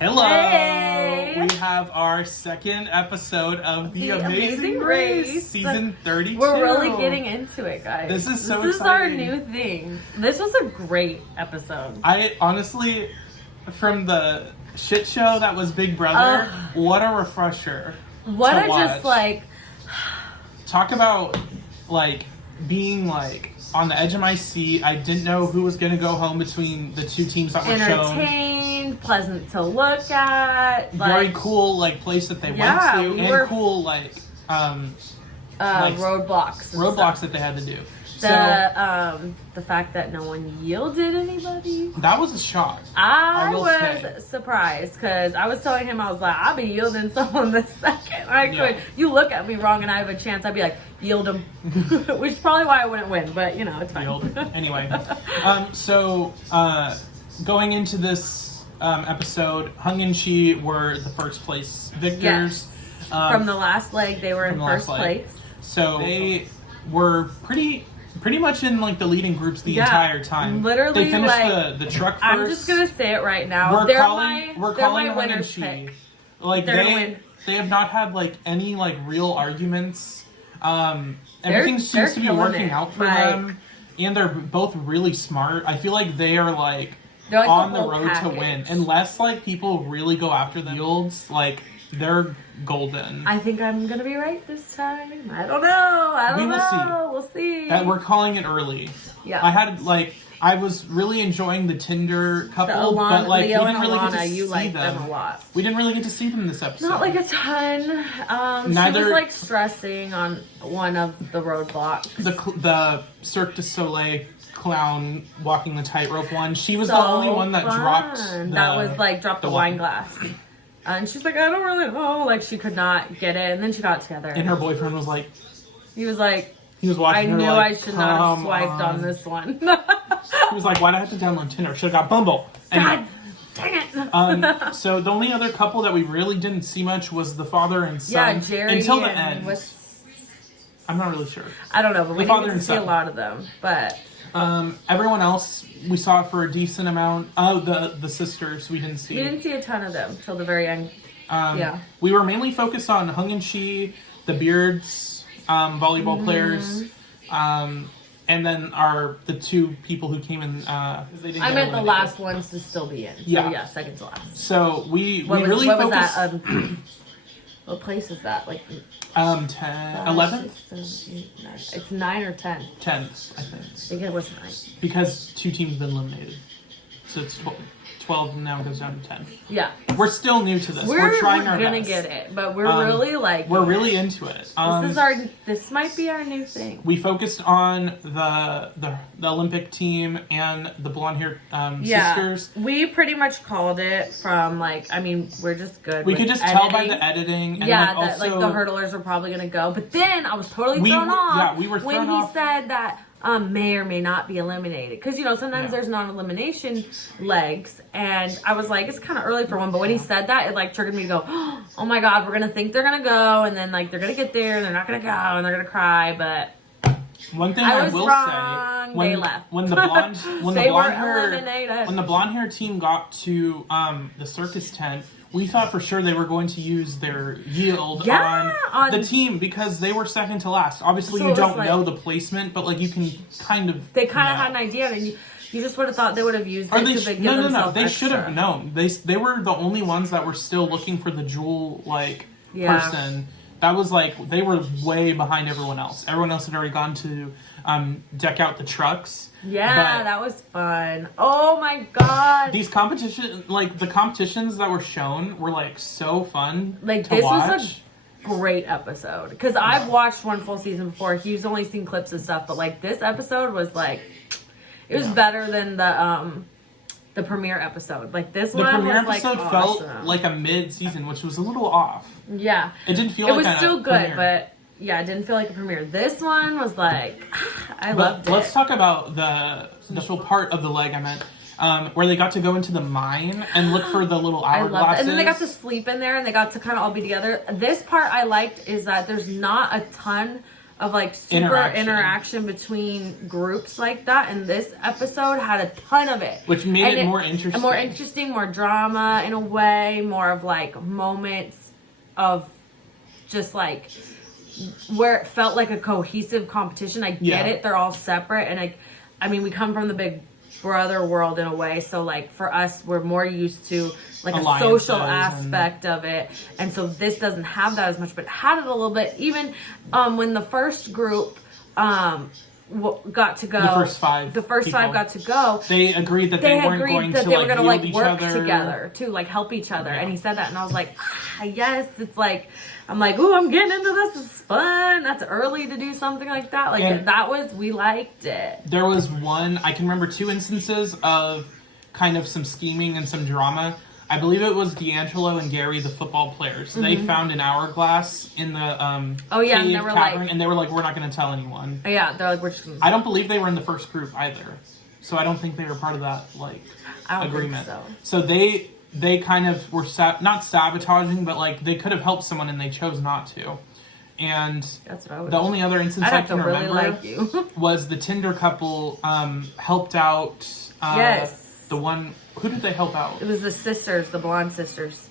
Hello! Hey. We have our second episode of The Amazing Race, season 32. We're really getting into it, guys. This is so This exciting. is our new thing. This was a great episode. I honestly, from the shit show that was Big Brother, what a refresher. What to a watch. just like... Talk about being on the edge of my seat. I didn't know who was going to go home between the two teams that were shown. Entertained, pleasant to look at. Very cool place that they went to, and cool roadblocks that they had to do. The fact that no one yielded anybody. That was a shock. I was surprised because I was telling him, I was like, I'll be yielding someone the second I could. Yeah. You look at me wrong and I have a chance, I'd be like, yield him. Which is probably why I wouldn't win, but it's fine. Yield. Anyway, going into this episode, Hung and Chi were the first place victors. Yes. From the last leg, they were in first place. So they were pretty much in the leading groups the entire time. Literally, they finished the truck first. I'm just gonna say it right now. We're calling my winner's pick. They have not had any real arguments. Everything seems to be working out for them, and they're both really smart. I feel like they are on the road to win, unless people really go after the yields. They're golden. I think I'm gonna be right this time. I don't know. We will see. We'll see. And we're calling it early. Yeah. I had I was really enjoying the Tinder couple, but Leo we didn't really get to you see like them a lot. We didn't really get to see them this episode. Not a ton. She was stressing on one of the roadblocks. The Cirque du Soleil clown walking the tightrope one. She was the only one that dropped. Dropped the wine glass. And she's like, I don't really know. She could not get it. And then she got it together. And her boyfriend was like... He was like... He was watching I her knew I should not have swiped on this one. He was like, why'd I have to download Tinder? Should have got Bumble. Anyway, God dang it. So the only other couple that we really didn't see much was the father and son. Yeah, Jerry until the end. I'm not really sure. I don't know, but we didn't get to see a lot of them. But... everyone else we saw for a decent amount. Oh, the sisters we didn't see. We didn't see a ton of them till the very end. We were mainly focused on Hung and Chi, the Beards, volleyball players, and then the two people who came in. I meant the last ones to still be in. So yeah, second to last. So we really focused. What place is that? 10, 11? It's 9 or 10. 10, I think. I think it was 9. Because 2 teams have been eliminated. So it's 12 and now it goes down to 10. Yeah. We're still new to this. We're trying our best. We're gonna get it, but we're really we're really into it. This might be our new thing. We focused on the Olympic team and the blonde hair sisters. We pretty much called it from we're just good. We could just tell by the editing. And that the hurdlers were probably gonna go. But then I was totally thrown off. Yeah, we were thrown off when he said that may or may not be eliminated, because sometimes there's non-elimination legs, and I was like, it's kind of early for one, but when he said that, it triggered me to go, oh my god, we're gonna think they're gonna go, and then they're gonna get there and they're not gonna go and they're gonna cry. But one thing I will say, they left. when the blonde eliminated. When the blonde hair team got to the circus tent, we thought for sure they were going to use their yield on the team because they were second to last. Obviously, you don't know the placement, but you can kind of. They kind of had an idea, and you just would have thought they would have used it. No. They should have known. They were the only ones that were still looking for the jewel person. That was they were way behind everyone else. Everyone else had already gone to deck out the trucks. Yeah, that was fun. Oh my god! These competitions, the competitions that were shown, were so fun. To this watch. Was a great episode because I've watched one full season before. He's only seen clips and stuff, but this episode was it was better than the premiere episode. This one, the premiere episode felt like a mid-season, which was a little off. Yeah, it didn't feel. It was still good, but. Yeah, it didn't feel like a premiere. This one was I loved it. Let's talk about the special part of the leg I meant, where they got to go into the mine and look for the little hourglasses. And then they got to sleep in there and they got to kind of all be together. This part I liked is that there's not a ton of like super interaction between groups like that, and this episode had a ton of it, which made it more interesting, more drama in a way, more of like moments of just like where it felt like a cohesive competition. I get it, they're all separate, and I mean, we come from the Big Brother world in a way, so like for us, we're more used to like a social aspect of it, and so this doesn't have that as much, but had it a little bit. Even when the first group got to go, the first five got to go, they agreed that they weren't going to like work together to like help each other, and he said that, and I was like, yes, it's like, I'm like, ooh, I'm getting into this. This is fun. That's early to do something like that. Like we liked it. There was I can remember 2 instances of kind of some scheming and some drama. I believe it was D'Angelo and Gary, the football players. They found an hourglass in the and they were cavern, and they were like, we're not going to tell anyone. Yeah, they're like, we're just gonna... I don't believe they were in the first group either. So I don't think they were part of that agreement. So they kind of were not sabotaging, but like they could have helped someone and they chose not to. And the only other instance I can remember was the Tinder couple helped out the one. Who did they help out? It was the sisters, the blonde sisters.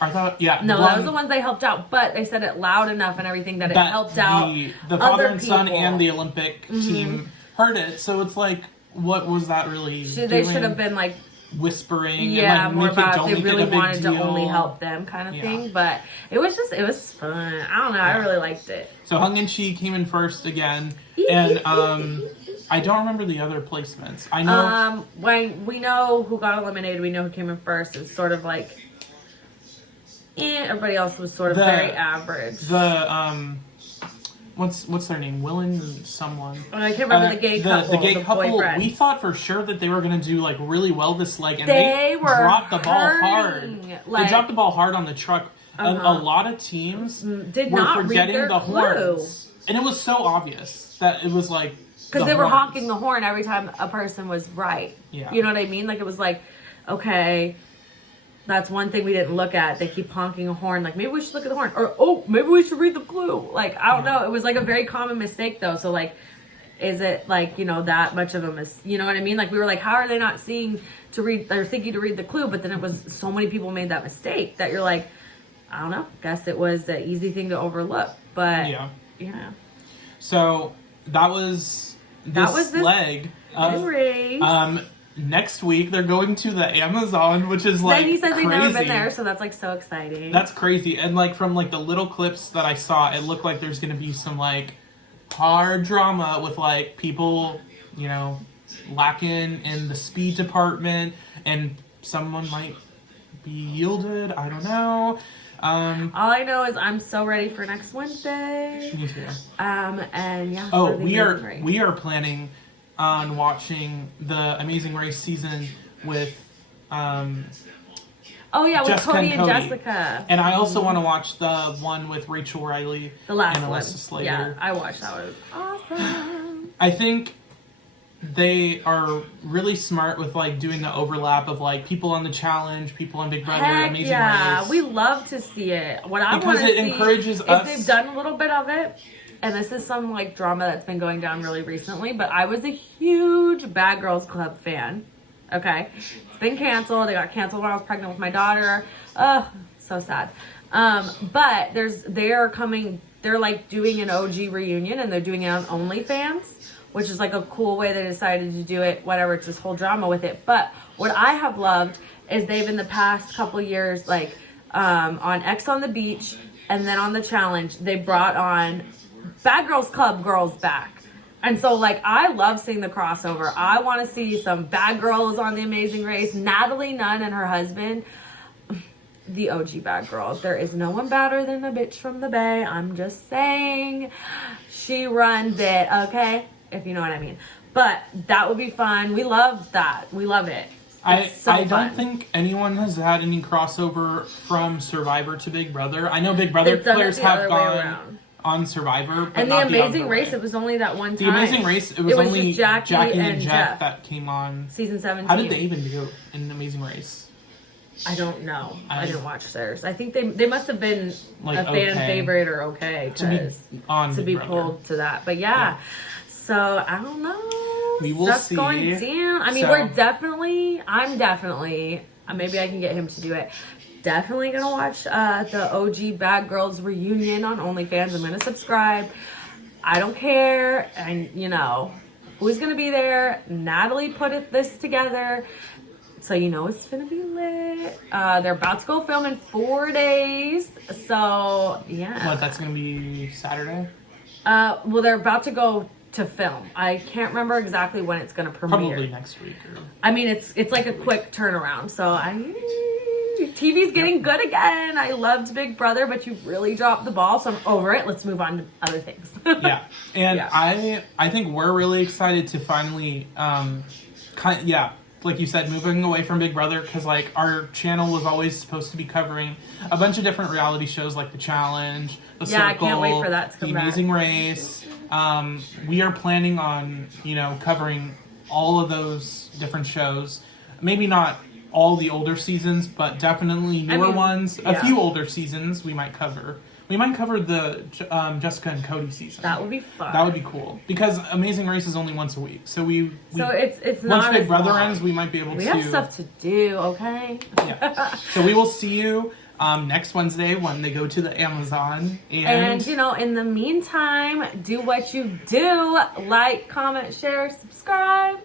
I thought, no, that was the ones they helped out, but they said it loud enough and everything that it helped out the father and son and the Olympic team heard it. So it's like, what was that really? They should have been like whispering, and like more about it they really wanted deal. to only help them kind of thing. But it was fun. I don't know. I really liked it. So Hung and Chi came in first again, and I don't remember the other placements. I know when we know who got eliminated, we know who came in first. It's sort of like, everybody else was sort of very average. What's their name? Will and someone. I can't remember the gay couple. The gay couple. Boyfriends. We thought for sure that they were going to do like really well this leg, and they dropped the ball hard. They dropped the ball hard on the truck. A lot of teams did were not forgetting read their the clue. Horns, and it was so obvious that it was like because they were honking the horn every time a person was right. Yeah, you know what I mean? Like it was like, okay. That's one thing we didn't look at. They keep honking a horn. Like, maybe we should look at the horn. Or, maybe we should read the clue. Like, I don't know. It was, like, a very common mistake, though. So, like, is it, like, that much of a mistake? You know what I mean? Like, we were like, how are they not seeing to read, they're thinking to read the clue, but then it was, so many people made that mistake that you're like, I don't know. Guess it was an easy thing to overlook. But, yeah. So, that was this leg. Race. Next week, they're going to the Amazon, which is like then he says crazy. They've never been there, so that's like so exciting. That's crazy. And like from like the little clips that I saw, it looked like there's going to be some like hard drama with like people, lacking in the speed department, and someone might be yielded. I don't know. All I know is I'm so ready for next Wednesday. Me too. And yeah. Oh, we are planning on watching the Amazing Race season with with Cody and Jessica. And I also want to watch the one with Rachel Riley and Alyssa Slater. Yeah, I watched that one. It was awesome. I think they are really smart with like doing the overlap of like people on the challenge, people on Big Brother, Amazing Race. We love to see it. What I want to see encourages us. They've done a little bit of it. And this is some like drama that's been going down really recently, but I was a huge Bad Girls Club fan. Okay. It's been canceled. It got canceled when I was pregnant with my daughter. Ugh, so sad. But they're like doing an OG reunion, and they're doing it on OnlyFans, which is like a cool way they decided to do it, whatever, it's this whole drama with it. But what I have loved is they've in the past couple years, like on X on the Beach and then on the challenge, they brought on Bad Girls Club girls back. And so, like, I love seeing the crossover. I want to see some bad girls on The Amazing Race. Natalie Nunn and her husband, the OG bad girl. There is no one badder than a bitch from the Bay. I'm just saying. She runs it, okay? If you know what I mean. But that would be fun. We love that. We love it. I don't think anyone has had any crossover from Survivor to Big Brother. I know Big Brother players have gone on Survivor, but and not the Amazing Race, it was only that one time. The Amazing Race, it was only Jackie and Jeff that came on. Season 17. How did they even do in Amazing Race? I don't know. I didn't watch theirs. I think they must have been Like, a fan okay. favorite or okay to be pulled to that. But yeah. So I don't know. We will Stuff's see. going down. I mean, I'm definitely. Maybe I can get him to do it. Definitely gonna watch the OG Bad Girls reunion on OnlyFans. I'm gonna subscribe. I don't care, and who's gonna be there. Natalie put this together, so it's gonna be lit. They're about to go film in 4 days, so yeah. What? That's gonna be Saturday. Well, they're about to go to film. I can't remember exactly when it's gonna premiere. Probably next week. I mean, it's like a quick turnaround. So TV's getting good again. I loved Big Brother, but you really dropped the ball, so I'm over it. Let's move on to other things. Yeah, and I think we're really excited to finally, like you said, moving away from Big Brother, because like our channel was always supposed to be covering a bunch of different reality shows like The Challenge, The Circle, I can't wait for that to come The back. Amazing Race. We are planning on covering all of those different shows. Maybe not all the older seasons, but definitely newer ones. A few older seasons we might cover. We might cover the Jessica and Cody season. That would be fun. That would be cool, because Amazing Race is only once a week. So it's once not Big Brother long. ends, we might be able to. We have stuff to do, okay? Yeah. So we will see you next Wednesday when they go to the Amazon. And in the meantime, do what you do. Like, comment, share, subscribe.